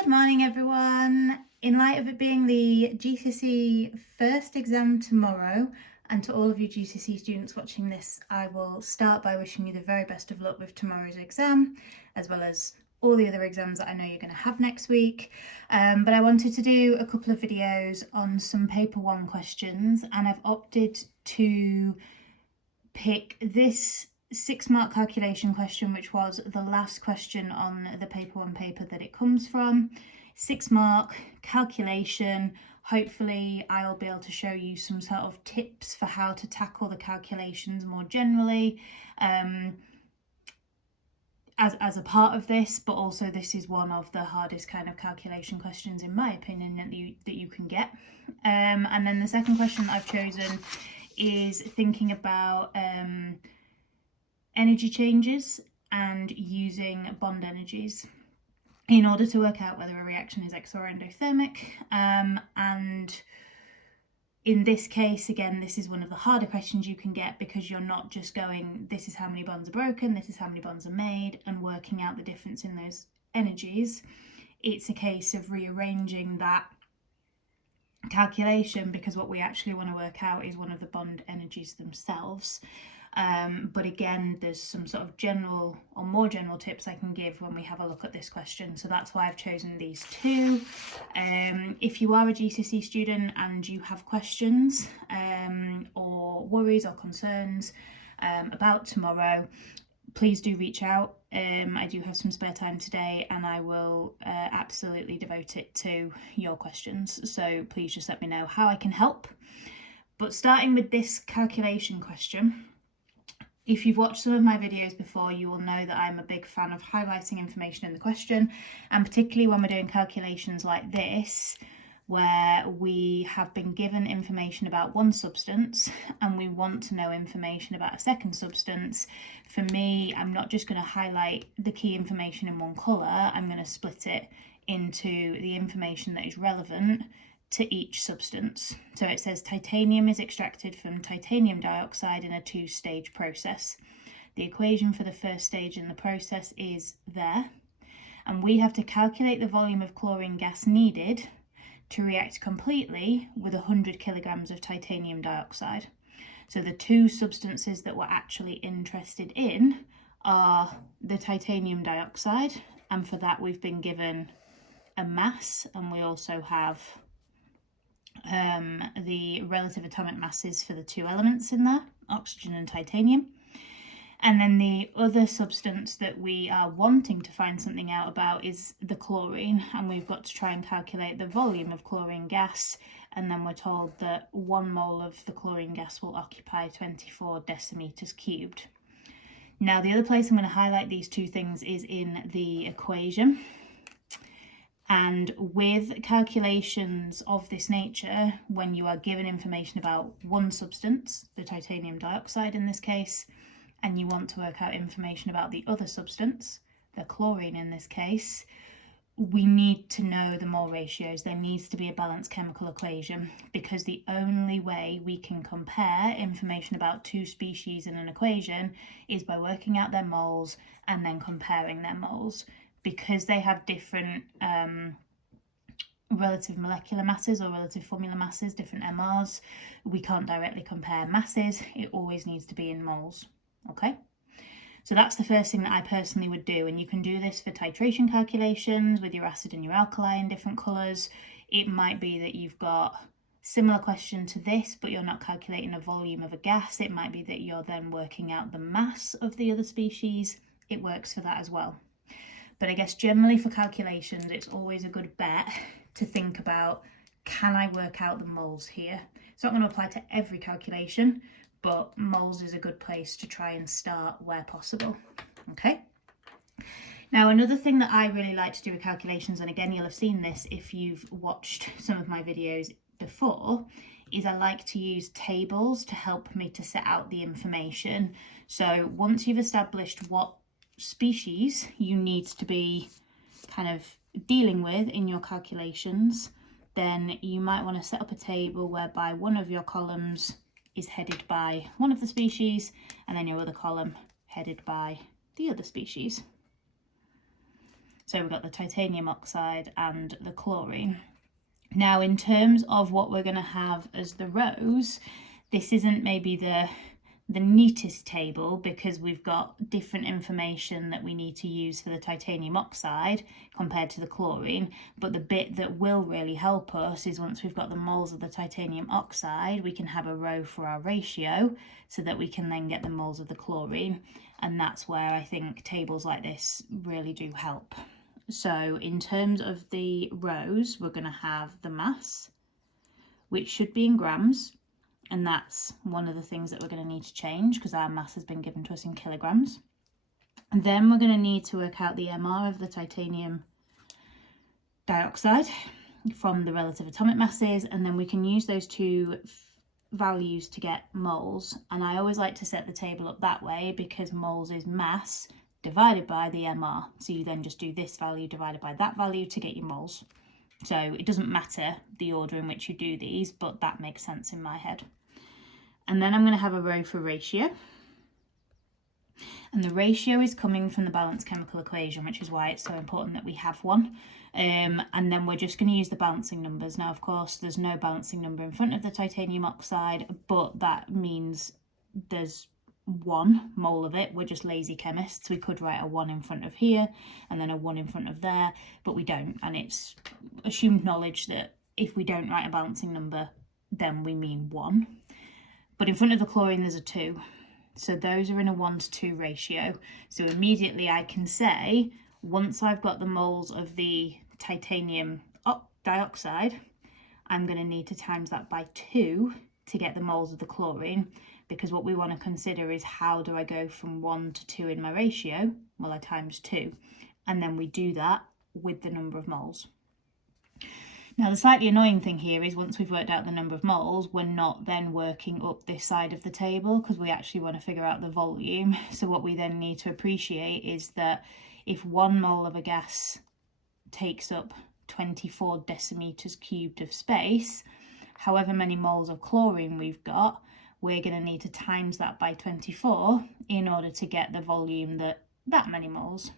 Good morning, everyone. In light of it being the GCSE first exam tomorrow, and to all of you GCSE students watching this, I will start by wishing you the very best of luck with tomorrow's exam, as well as all the other exams that I know you're going to have next week. But I wanted to do a couple of videos on some paper 1 questions, and I've opted to pick this 6-mark calculation question, which was the last question on the paper 1 paper that it comes from. 6-mark calculation. Hopefully I'll be able to show you some sort of tips for how to tackle the calculations more generally as a part of this, but also this is one of the hardest kind of calculation questions in my opinion that you can get. And then the second question I've chosen is thinking about energy changes and using bond energies in order to work out whether a reaction is exo or endothermic. And in this case, again, this is one of the harder questions you can get, because you're not just going, this is how many bonds are broken, this is how many bonds are made, and working out the difference in those energies. It's a case of rearranging that calculation, because what we actually want to work out is one of the bond energies themselves. But again, there's some sort of general or more general tips I can give when we have a look at this question. So that's why I've chosen these two. If you are a GCSE student and you have questions or worries or concerns about tomorrow, please do reach out. I do have some spare time today, and I will absolutely devote it to your questions. So please just let me know how I can help. But starting with this calculation question, if you've watched some of my videos before, you will know that I'm a big fan of highlighting information in the question, and particularly when we're doing calculations like this, where we have been given information about one substance and we want to know information about a second substance. For me, I'm not just going to highlight the key information in one colour, I'm going to split it into the information that is relevant to each substance. So it says titanium is extracted from titanium dioxide in a 2-stage process. The equation for the first stage in the process is there, and we have to calculate the volume of chlorine gas needed to react completely with 100 kilograms of titanium dioxide. So the two substances that we're actually interested in are the titanium dioxide, and for that we've been given a mass, and we also have the relative atomic masses for the two elements in there, oxygen and titanium. And then the other substance that we are wanting to find something out about is the chlorine, and we've got to try and calculate the volume of chlorine gas, and then we're told that 1 mole of the chlorine gas will occupy 24 decimeters cubed. Now, the other place I'm going to highlight these two things is in the equation. And with calculations of this nature, when you are given information about one substance, the titanium dioxide in this case, and you want to work out information about the other substance, the chlorine in this case, we need to know the mole ratios. There needs to be a balanced chemical equation, because the only way we can compare information about two species in an equation is by working out their moles and then comparing their moles. Because they have different relative molecular masses or relative formula masses, different MRs, we can't directly compare masses. It always needs to be in moles. Okay, so that's the first thing that I personally would do, and you can do this for titration calculations with your acid and your alkali in different colours. It might be that you've got similar question to this, but you're not calculating a volume of a gas. It might be that you're then working out the mass of the other species. It works for that as well. But I guess generally for calculations, it's always a good bet to think about, can I work out the moles here? It's not going to apply to every calculation, but moles is a good place to try and start where possible. Okay. Now, another thing that I really like to do with calculations, and again, you'll have seen this if you've watched some of my videos before, is I like to use tables to help me to set out the information. So once you've established what species you need to be kind of dealing with in your calculations, then you might want to set up a table whereby one of your columns is headed by one of the species, and then your other column headed by the other species. So we've got the titanium oxide and the chlorine. Now, in terms of what we're going to have as the rows, this isn't maybe the neatest table because we've got different information that we need to use for the titanium oxide compared to the chlorine, but the bit that will really help us is once we've got the moles of the titanium oxide, we can have a row for our ratio so that we can then get the moles of the chlorine, and that's where I think tables like this really do help. So in terms of the rows, we're going to have the mass, which should be in grams, and that's one of the things that we're going to need to change because our mass has been given to us in kilograms. And then we're going to need to work out the MR of the titanium dioxide from the relative atomic masses, and then we can use those two values to get moles. And I always like to set the table up that way because moles is mass divided by the MR. So you then just do this value divided by that value to get your moles. So it doesn't matter the order in which you do these, but that makes sense in my head. And then I'm going to have a row for ratio. And the ratio is coming from the balanced chemical equation, which is why it's so important that we have one. And then we're just going to use the balancing numbers. Now, of course, there's no balancing number in front of the titanium oxide, but that means there's 1 mole of it. We're just lazy chemists. We could write a 1 in front of here and then a 1 in front of there, but we don't. And it's assumed knowledge that if we don't write a balancing number, then we mean 1. But in front of the chlorine, there's a 2. So those are in a 1:2 ratio. So immediately I can say, once I've got the moles of the titanium dioxide, I'm going to need to times that by 2 to get the moles of the chlorine, because what we want to consider is how do I go from 1 to 2 in my ratio? Well, I times 2. And then we do that with the number of moles. Now, the slightly annoying thing here is once we've worked out the number of moles, we're not then working up this side of the table because we actually want to figure out the volume. So what we then need to appreciate is that if 1 mole of a gas takes up 24 decimeters cubed of space, however many moles of chlorine we've got, we're going to need to times that by 24 in order to get the volume that many moles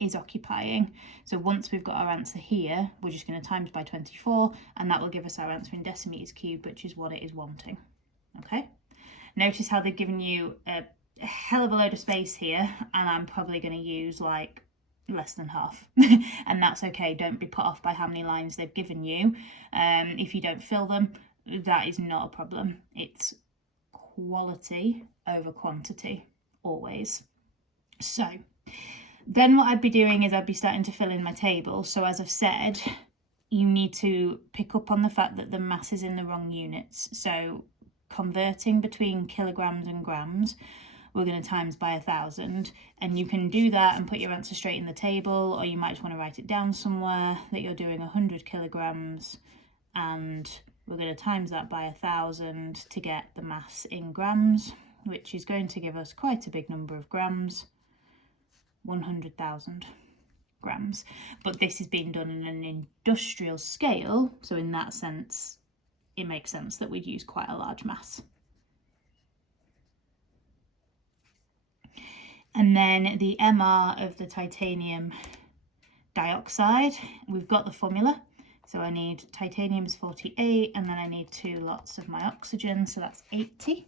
is occupying. So once we've got our answer here, we're just going to times by 24, and that will give us our answer in decimeters cubed, which is what it is wanting. Okay, notice how they've given you a hell of a load of space here, and I'm probably going to use like less than half and that's okay. Don't be put off by how many lines they've given you. If you don't fill them, that is not a problem. It's quality over quantity always. So then what I'd be doing is I'd be starting to fill in my table. So as I've said, you need to pick up on the fact that the mass is in the wrong units. So converting between kilograms and grams, we're going to times by 1,000, and you can do that and put your answer straight in the table, or you might just want to write it down somewhere that you're doing 100 kilograms, and we're going to times that by 1,000 to get the mass in grams, which is going to give us quite a big number of grams. 100,000 grams, but this is being done in an industrial scale, so in that sense it makes sense that we'd use quite a large mass. And then the MR of the titanium dioxide, we've got the formula, so I need titanium is 48, and then I need 2 lots of my oxygen, so that's 80.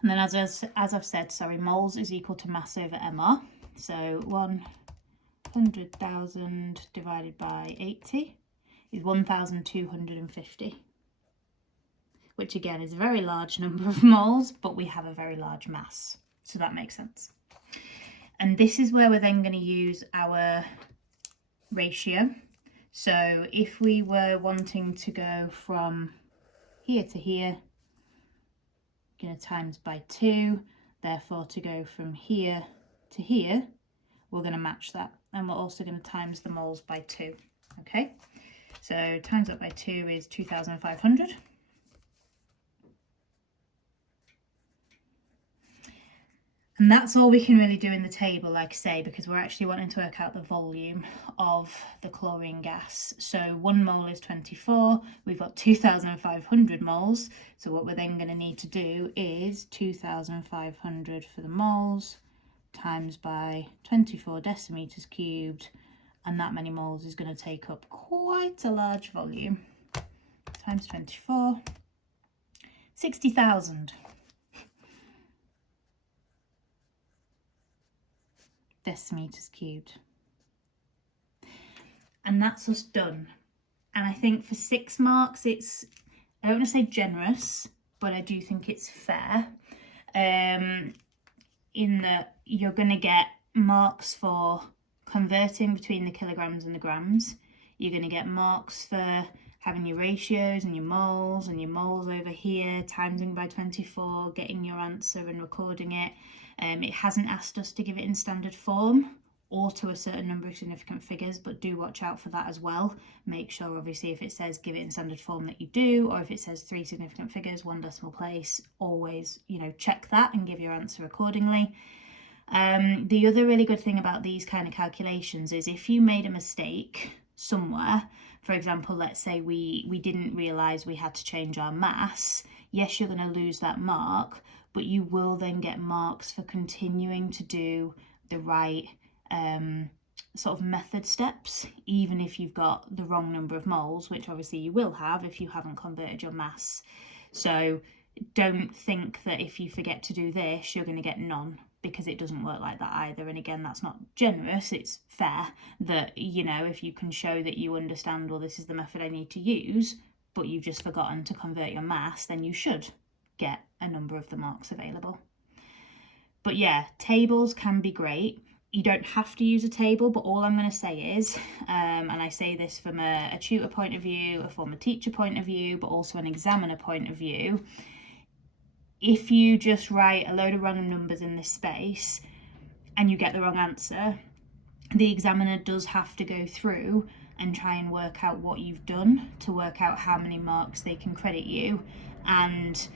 And then as I've said, moles is equal to mass over MR. So 100,000 divided by 80 is 1,250, which again is a very large number of moles, but we have a very large mass. So that makes sense. And this is where we're then going to use our ratio. So if we were wanting to go from here to here, going to times by 2, therefore to go from here to here, we're going to match that, and we're also going to times the moles by 2. Okay, so times that by 2 is 2,500. And that's all we can really do in the table, like I say, because we're actually wanting to work out the volume of the chlorine gas. So 1 mole is 24, we've got 2,500 moles. So what we're then going to need to do is 2,500 for the moles times by 24 decimeters cubed, and that many moles is going to take up quite a large volume, times 24, 60,000 decimeters cubed. And that's us done. And I think for 6 marks, it's, I don't want to say generous, but I do think it's fair, in that you're going to get marks for converting between the kilograms and the grams. You're going to get marks for having your ratios and your moles over here, timesing by 24, getting your answer and recording it. It hasn't asked us to give it in standard form or to a certain number of significant figures, but do watch out for that as well. Make sure, obviously, if it says give it in standard form, that you do, or if it says 3 significant figures, 1 decimal place, always, you know, check that and give your answer accordingly. The other really good thing about these kind of calculations is if you made a mistake somewhere, for example, let's say we didn't realise we had to change our mass, yes, you're going to lose that mark, but you will then get marks for continuing to do the right sort of method steps, even if you've got the wrong number of moles, which obviously you will have if you haven't converted your mass. So don't think that if you forget to do this, you're going to get none, because it doesn't work like that either. And again, that's not generous, it's fair that, you know, if you can show that you understand, well, this is the method I need to use, but you've just forgotten to convert your mass, then you should get a number of the marks available. But yeah, tables can be great. You don't have to use a table, but all I'm going to say is, and I say this from a tutor point of view, a former teacher point of view, but also an examiner point of view, if you just write a load of random numbers in this space and you get the wrong answer, the examiner does have to go through and try and work out what you've done to work out how many marks they can credit you. And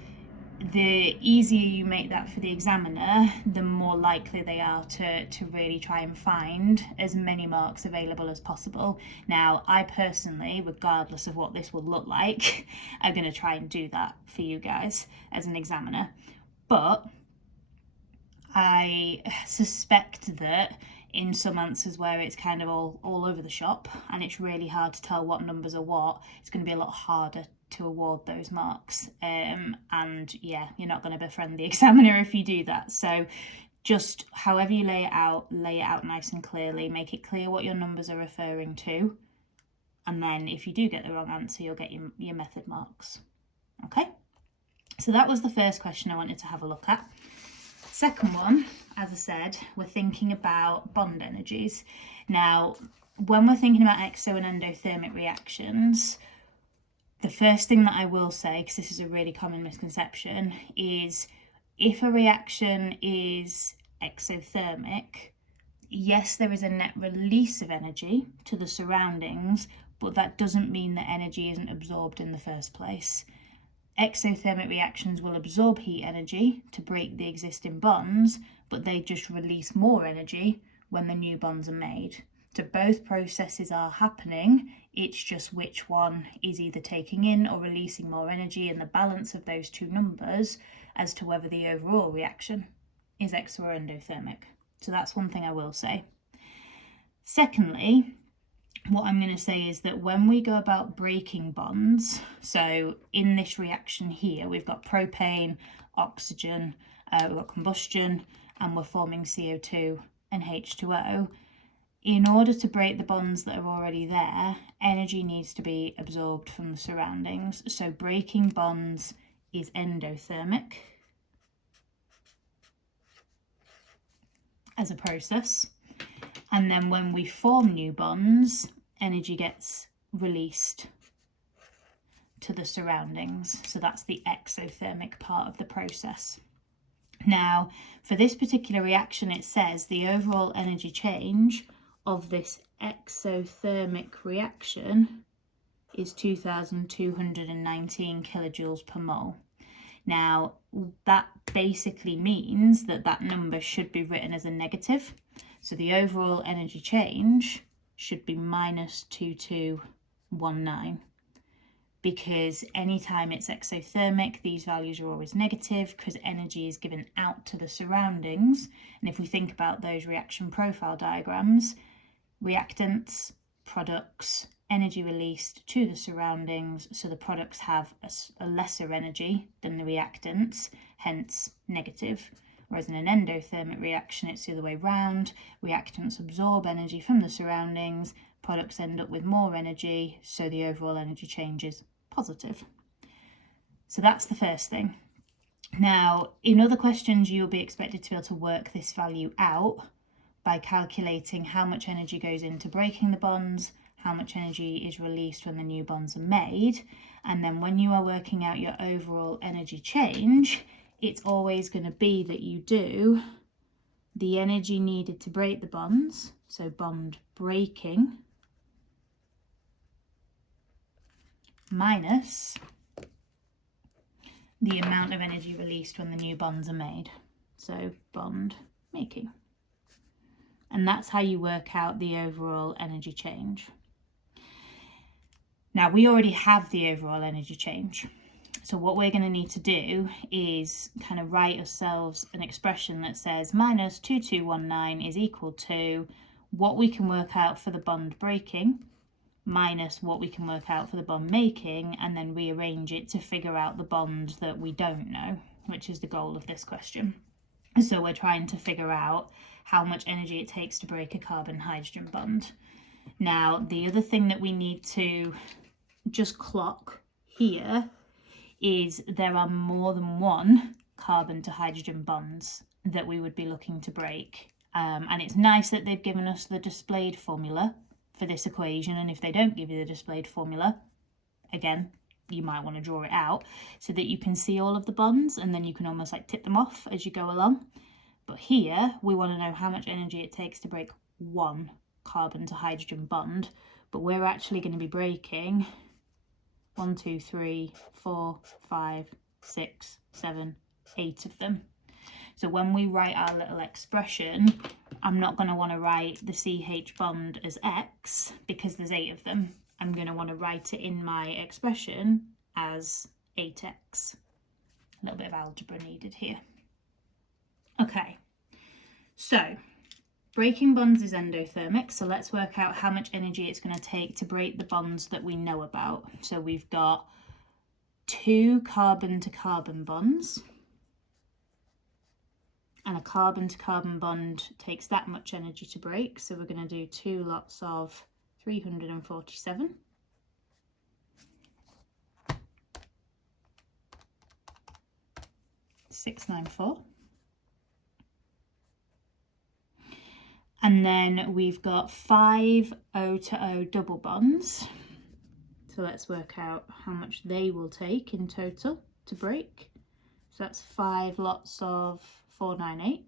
the easier you make that for the examiner, the more likely they are to really try and find as many marks available as possible. Now, I personally, regardless of what this will look like, am going to try and do that for you guys as an examiner. But I suspect that in some answers where it's kind of all over the shop and it's really hard to tell what numbers are what, it's going to be a lot harder to award those marks. And yeah, you're not going to befriend the examiner if you do that. So just however you lay it out nice and clearly, make it clear what your numbers are referring to. And then if you do get the wrong answer, you'll get your method marks. Okay, so that was the first question I wanted to have a look at. Second one, as I said, we're thinking about bond energies. Now, when we're thinking about exo and endothermic reactions, the first thing that I will say, because this is a really common misconception, is if a reaction is exothermic, yes, there is a net release of energy to the surroundings, but that doesn't mean that energy isn't absorbed in the first place. Exothermic reactions will absorb heat energy to break the existing bonds, but they just release more energy when the new bonds are made. So both processes are happening, it's just which one is either taking in or releasing more energy, and the balance of those two numbers as to whether the overall reaction is exo or endothermic. So that's one thing I will say. Secondly, what I'm going to say is that when we go about breaking bonds, so in this reaction here, we've got propane, oxygen, we've got combustion, and we're forming CO2 and H2O. In order to break the bonds that are already there, energy needs to be absorbed from the surroundings. So breaking bonds is endothermic as a process. And then when we form new bonds, energy gets released to the surroundings. So that's the exothermic part of the process. Now, for this particular reaction, it says the overall energy change of this exothermic reaction is 2,219 kilojoules per mole. Now, that basically means that that number should be written as a negative. So the overall energy change should be minus 2219. because anytime it's exothermic, these values are always negative because energy is given out to the surroundings. And if we think about those reaction profile diagrams, reactants, products, energy released to the surroundings, so the products have a lesser energy than the reactants, hence negative. Whereas in an endothermic reaction, it's the other way round. Reactants absorb energy from the surroundings, products end up with more energy, so the overall energy change is positive. So that's the first thing. Now, in other questions, you'll be expected to be able to work this value out by calculating how much energy goes into breaking the bonds, how much energy is released when the new bonds are made, and then when you are working out your overall energy change, it's always going to be that you do the energy needed to break the bonds, so bond breaking, minus the amount of energy released when the new bonds are made, so bond making. And that's how you work out the overall energy change. Now, we already have the overall energy change. So what we're going to need to do is kind of write ourselves an expression that says minus 2219 is equal to what we can work out for the bond breaking minus what we can work out for the bond making, and then rearrange it to figure out the bond that we don't know, which is the goal of this question. So we're trying to figure out how much energy it takes to break a carbon-hydrogen bond. Now, the other thing that we need to just clock here is there are more than one carbon to hydrogen bonds that we would be looking to break. And it's nice that they've given us the displayed formula for this equation, and if they don't give you the displayed formula, again, you might want to draw it out so that you can see all of the bonds, and then you can almost like tick them off as you go along. But here we want to know how much energy it takes to break one carbon to hydrogen bond, but we're actually going to be breaking 1, 2, 3, 4, 5, 6, 7, 8 of them. So when we write our little expression, I'm not going to want to write the CH bond as X because there's 8 of them. I'm going to want to write it in my expression as 8X. A little bit of algebra needed here. Okay, so breaking bonds is endothermic, so let's work out how much energy it's going to take to break the bonds that we know about. So we've got 2 carbon to carbon bonds, and a carbon to carbon bond takes that much energy to break, so we're going to do 2 lots of 347. .694. And then we've got 5 O to O double bonds. So let's work out how much they will take in total to break. So that's 5 lots of 498.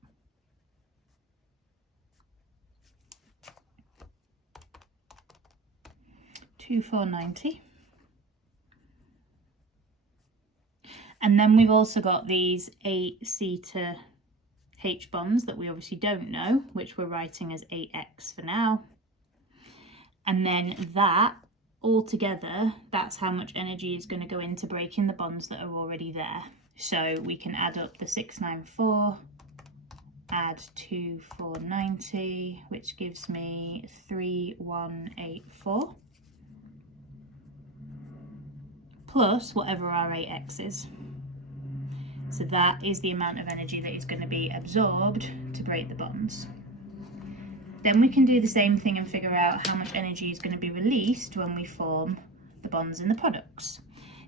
Two 490. And then we've also got these 8 C to H bonds that we obviously don't know, which we're writing as 8X for now. And then that all together, that's how much energy is going to go into breaking the bonds that are already there. So we can add up the 694, add 2 490, which gives me 3184, plus whatever our 8X is. So that is the amount of energy that is going to be absorbed to break the bonds. Then we can do the same thing and figure out how much energy is going to be released when we form the bonds in the products.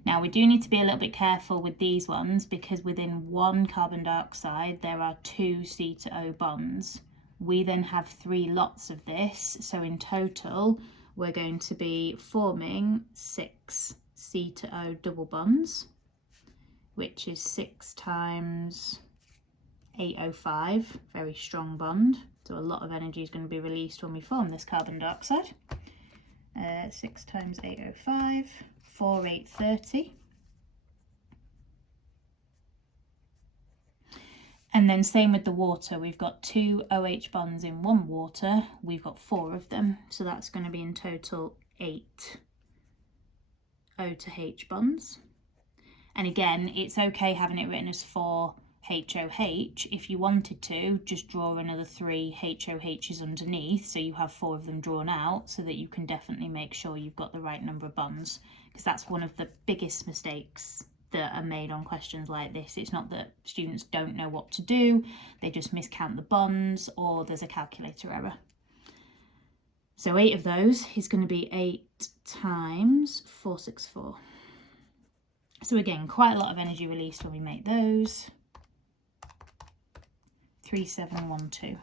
Now we do need to be a little bit careful with these ones because within one carbon dioxide there are 2 C to O bonds. We then have 3 lots of this, so in total we're going to be forming 6 C to O double bonds, which is 6 times 805, very strong bond. So a lot of energy is going to be released when we form this carbon dioxide. 6 times 805, 4830. And then same with the water, we've got 2 OH bonds in one water, we've got 4 of them, so that's going to be in total 8 O to H bonds. And again, it's okay having it written as 4 HOH. If you wanted to, just draw another 3 HOHs underneath, so you have 4 of them drawn out, so that you can definitely make sure you've got the right number of bonds, because that's one of the biggest mistakes that are made on questions like this. It's not that students don't know what to do, they just miscount the bonds, or there's a calculator error. So 8 of those is going to be 8 times 464. So again, quite a lot of energy released when we make those. 3712.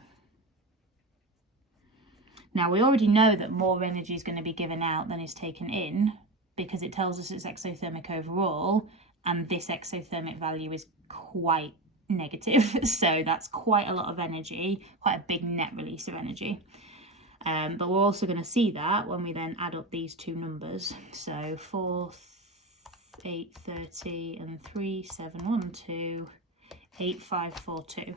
Now we already know that more energy is going to be given out than is taken in, because it tells us it's exothermic overall, and this exothermic value is quite negative. So that's quite a lot of energy, quite a big net release of energy. But we're also going to see that when we then add up these two numbers. So 4, 8, 30 and 3, 7, 1, 2, 8, 5, 4, 2.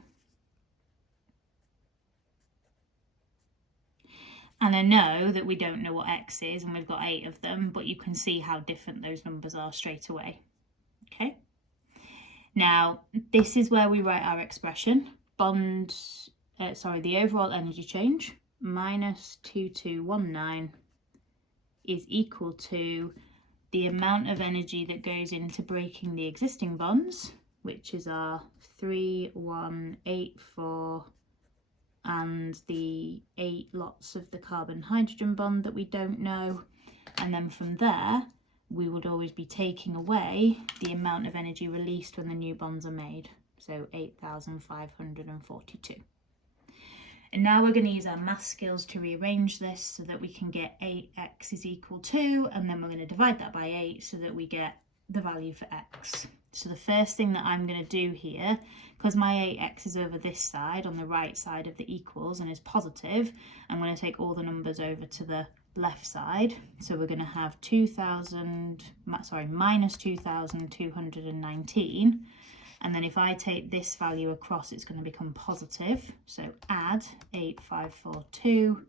And I know that we don't know what x is, and we've got 8 of them, but you can see how different those numbers are straight away. Okay. Now, this is where we write our expression. The overall energy change minus 2219 is equal to the amount of energy that goes into breaking the existing bonds, which is our 3, 1, 8, 4, and the 8 lots of the carbon-hydrogen bond that we don't know. And then from there, we would always be taking away the amount of energy released when the new bonds are made. So 8,542. And now we're going to use our math skills to rearrange this so that we can get 8x is equal to, and then we're going to divide that by 8 so that we get the value for x. So the first thing that I'm going to do here, because my 8x is over this side on the right side of the equals and is positive, I'm going to take all the numbers over to the left side. So we're going to have minus 2,219. And then if I take this value across, it's going to become positive. So add 8542,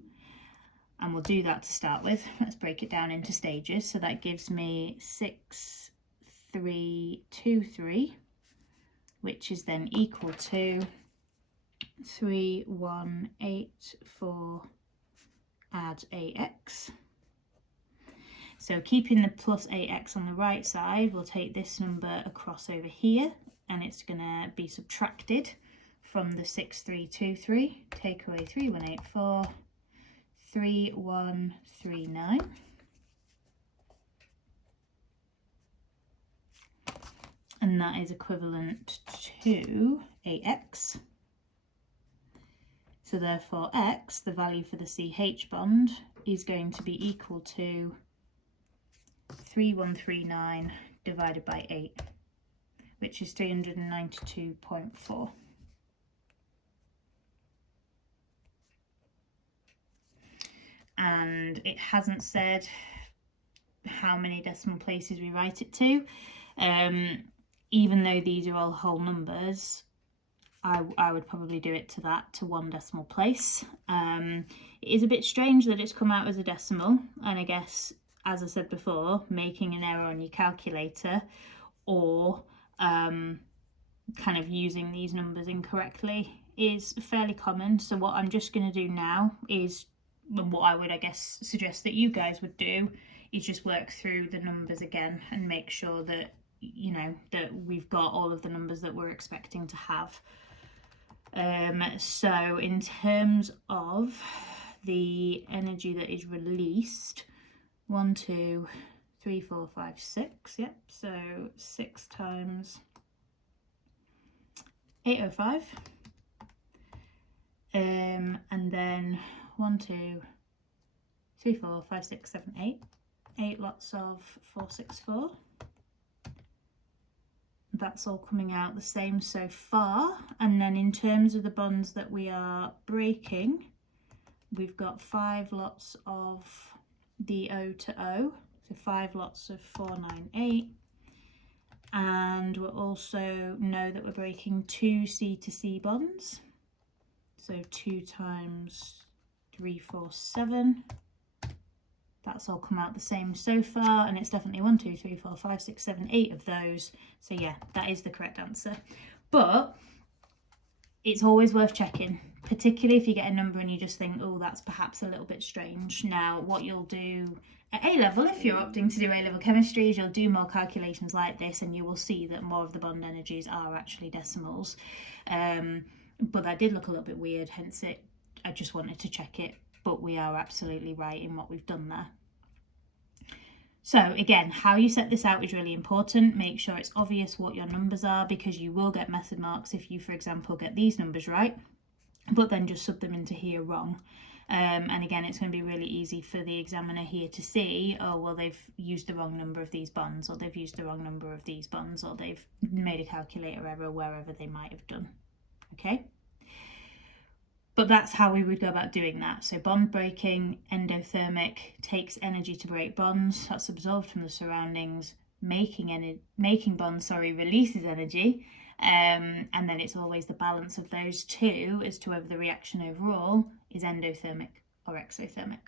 and we'll do that to start with. Let's break it down into stages. So that gives me 6323, which is then equal to 3184 add 8x. So keeping the plus 8x on the right side, we'll take this number across over here, and it's going to be subtracted from the 6323, take away 3184, 3139. And that is equivalent to 8x. So therefore x, the value for the CH bond, is going to be equal to 3139 divided by 8, which is 392.4. And it hasn't said how many decimal places we write it to. Even though these are all whole numbers, I would probably do it to 1 decimal place. It is a bit strange that it's come out as a decimal, and I guess, as I said before, making an error on your calculator or kind of using these numbers incorrectly is fairly common. So what I'm just going to do now is, what I would, I guess, suggest that you guys would do, is just work through the numbers again and make sure that, you know, that we've got all of the numbers that we're expecting to have. So in terms of the energy that is released, 1, 2, 3, 4, 5, 6, yep, so 6 times 805, and then 1, 2, 3, 4, 5, 6, 7, 8 lots of 464. That's all coming out the same so far. And then in terms of the bonds that we are breaking, we've got 5 lots of the O to O, so 5 lots of 498, and we'll also know that we're breaking 2 C to C bonds, so 2 times 347, That's all come out the same so far, and it's definitely 1, 2, 3, 4, 5, 6, 7, 8 of those. So yeah, that is the correct answer. But it's always worth checking, particularly if you get a number and you just think, oh, that's perhaps a little bit strange. Now, what you'll do at A-level, if you're opting to do A-level chemistry, is you'll do more calculations like this, and you will see that more of the bond energies are actually decimals. But that did look a little bit weird, hence I just wanted to check it, but we are absolutely right in what we've done there. So again, how you set this out is really important. Make sure it's obvious what your numbers are, because you will get method marks if you, for example, get these numbers right, but then just sub them into here wrong. And again, it's going to be really easy for the examiner here to see, oh, well, they've used the wrong number of these bonds, or they've used the wrong number of these bonds, or they've made a calculator error wherever they might have done. Okay? But that's how we would go about doing that. So bond breaking, endothermic, takes energy to break bonds, that's absorbed from the surroundings. Making bonds, releases energy. And then it's always the balance of those two as to whether the reaction overall is endothermic or exothermic.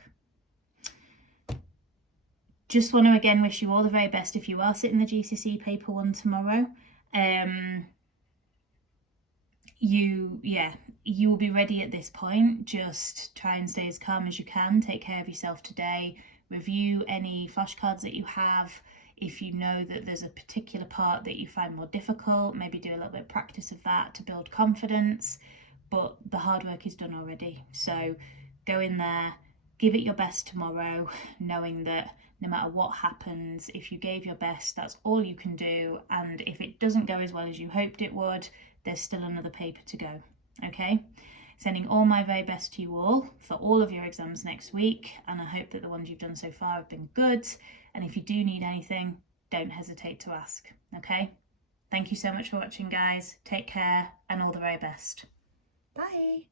Just want to again wish you all the very best if you are sitting the GCSE paper 1 tomorrow. You will be ready at this point. Just try and stay as calm as you can. Take care of yourself today. Review any flashcards that you have. If you know that there's a particular part that you find more difficult, maybe do a little bit of practice of that to build confidence. But the hard work is done already. So go in there, give it your best tomorrow, knowing that no matter what happens, if you gave your best, that's all you can do. And if it doesn't go as well as you hoped it would, there's still another paper to go. Okay? Sending all my very best to you all for all of your exams next week, and I hope that the ones you've done so far have been good. And if you do need anything, don't hesitate to ask. Okay? Thank you so much for watching, guys. Take care and all the very best. Bye.